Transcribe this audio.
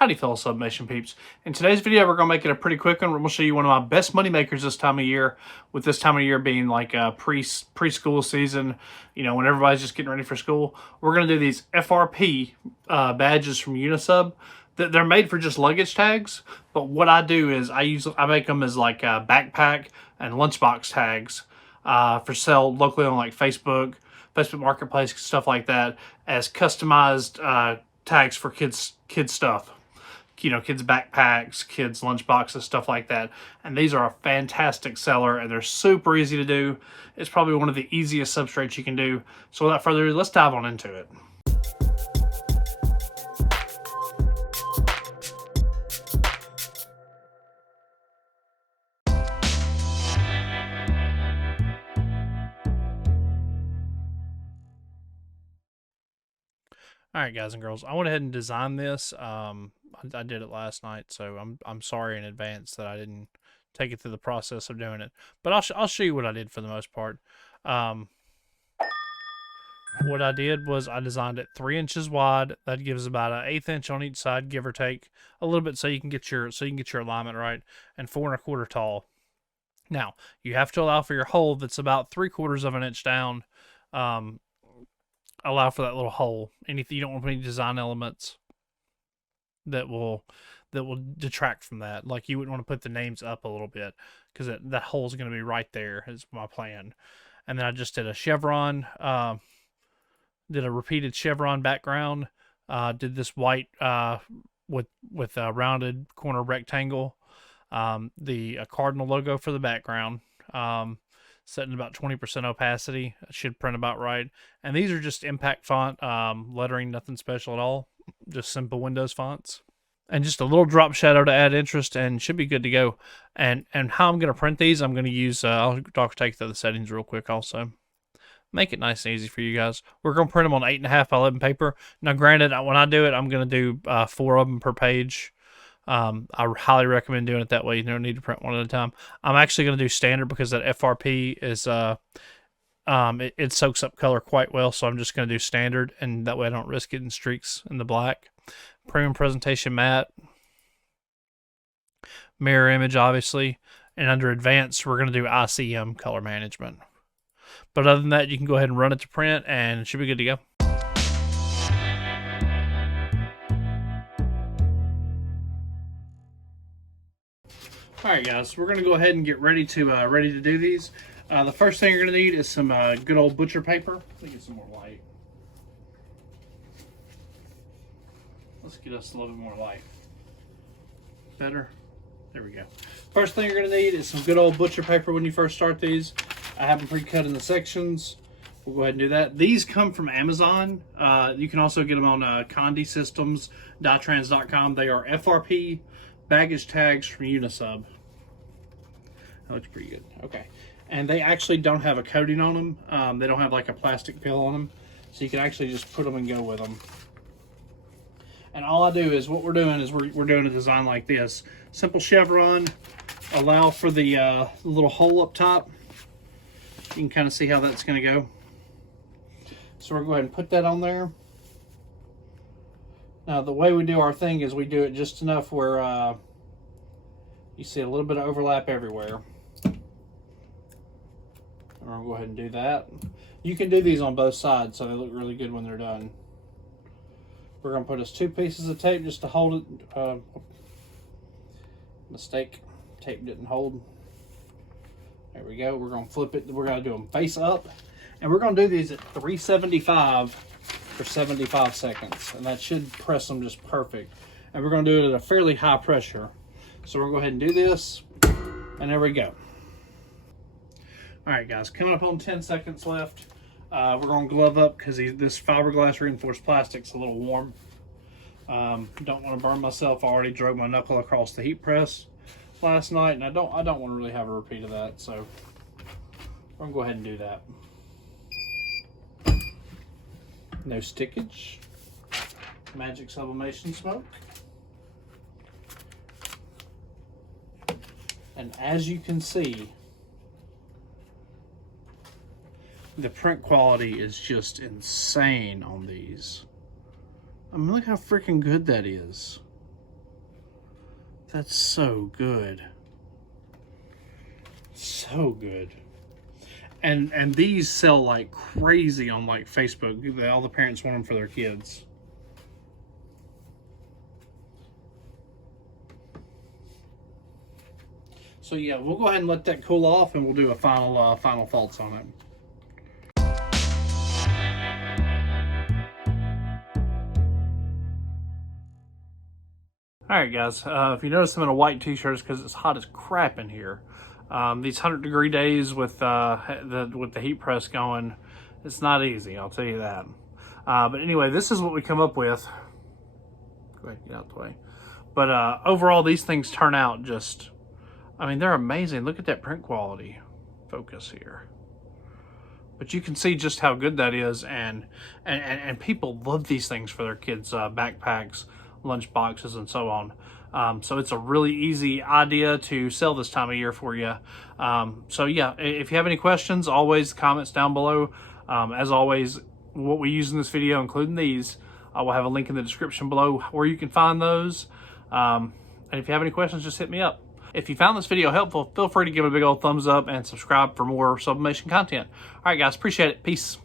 Howdy fellow Sublimation peeps. In today's video we're going to make it a pretty quick one. We're going to show you one of my best money makers this time of year, with this time of year being like preschool season, you know, when everybody's just getting ready for school. We're going to do these FRP badges from Unisub. They're made for just luggage tags, but what I do is I make them as like backpack and lunchbox tags for sale locally on like Facebook Marketplace, stuff like that, as customized tags for kids stuff. You know, kids backpacks, kids lunchboxes, stuff like that. And these are a fantastic seller, and they're super easy to do. It's probably one of the easiest substrates you can do. So without further ado, let's dive on into it. All right, guys and girls, I went ahead and designed this. I did it last night, so I'm sorry in advance that I didn't take it through the process of doing it. But I'll show you what I did for the most part. What I did was I designed it 3 inches wide. That gives about an 1/8 inch on each side, give or take a little bit, so you can get your alignment right, and 4 1/4 tall. Now you have to allow for your hole that's about 3/4 of an inch down. Allow for that little hole. Anything, you don't want to put any design elements that will detract from that. Like you wouldn't want to put the names up a little bit, because that hole is going to be right there, is my plan. And then I just did a chevron, did a repeated chevron background, did this white with a rounded corner rectangle, the cardinal logo for the background, setting about 20% opacity. It should print about right. And these are just impact font lettering, nothing special at all, just simple Windows fonts, and just a little drop shadow to add interest, and should be good to go. And how I'm going to print these, I'm going to use I'll take through the settings real quick also, make it nice and easy for you guys. We're going to print them on 8.5 by 11 paper. Now granted, when I do it, I'm going to do 4 of them per page. I highly recommend doing it that way. You don't need to print one at a time. I'm actually going to do standard because that FRP is it soaks up color quite well, so I'm just going to do standard, and that way I don't risk getting streaks in the black. Premium presentation matte, mirror image obviously, and under advanced we're going to do ICM color management. But other than that, you can go ahead and run it to print, and it should be good to go. All right, guys, we're going to go ahead and get ready to do these. The first thing you're going to need is some good old butcher paper. Let me get some more light. Let's get us a little bit more light. Better? There we go. First thing you're going to need is some good old butcher paper when you first start these. I have them pre-cut in the sections. We'll go ahead and do that. These come from Amazon. You can also get them on Conde systems, DyeTrans.com. They are FRP baggage tags from Unisub. That looks pretty good. Okay. And they actually don't have a coating on them. They don't have like a plastic peel on them. So you can actually just put them and go with them. And all I do is, what we're doing is we're doing a design like this. Simple chevron. Allow for the little hole up top. You can kind of see how that's going to go. So we're going to go ahead and put that on there. Now the way we do our thing is we do it just enough where you see a little bit of overlap everywhere. We're going to go ahead and do that. You can do these on both sides, so they look really good when they're done. We're going to put us 2 pieces of tape just to hold it. Mistake, tape didn't hold. There we go. We're going to flip it. We're going to do them face up, and we're going to do these at 375 for 75 seconds, and that should press them just perfect. And we're going to do it at a fairly high pressure. So we're going to go ahead and do this, and there we go. All right, guys, coming up on 10 seconds left. We're going to glove up because this fiberglass reinforced plastic's a little warm. Don't want to burn myself. I already drove my knuckle across the heat press last night, and I don't want to really have a repeat of that, so we're going to go ahead and do that. No stickage. Magic sublimation smoke. And as you can see, the print quality is just insane on these. I mean, look how freaking good that is. That's so good. So good. And these sell like crazy on like Facebook. All the parents want them for their kids. So yeah, we'll go ahead and let that cool off, and we'll do a final thoughts on it. Alright guys, if you notice I'm in a white t-shirt, it's because it's hot as crap in here. These 100-degree days with the heat press going, it's not easy, I'll tell you that. But anyway, this is what we come up with. Go ahead and get out the way. But overall, these things turn out just, I mean, they're amazing. Look at that print quality. Focus here. But you can see just how good that is, and people love these things for their kids' backpacks, lunch boxes, and so on. So it's a really easy idea to sell this time of year for you. So yeah, if you have any questions, always comments down below. As always, what we use in this video, including these, I will have a link in the description below where you can find those. And if you have any questions, just hit me up. If you found this video helpful, feel free to give it a big old thumbs up and subscribe for more sublimation content. All right, guys, appreciate it. Peace.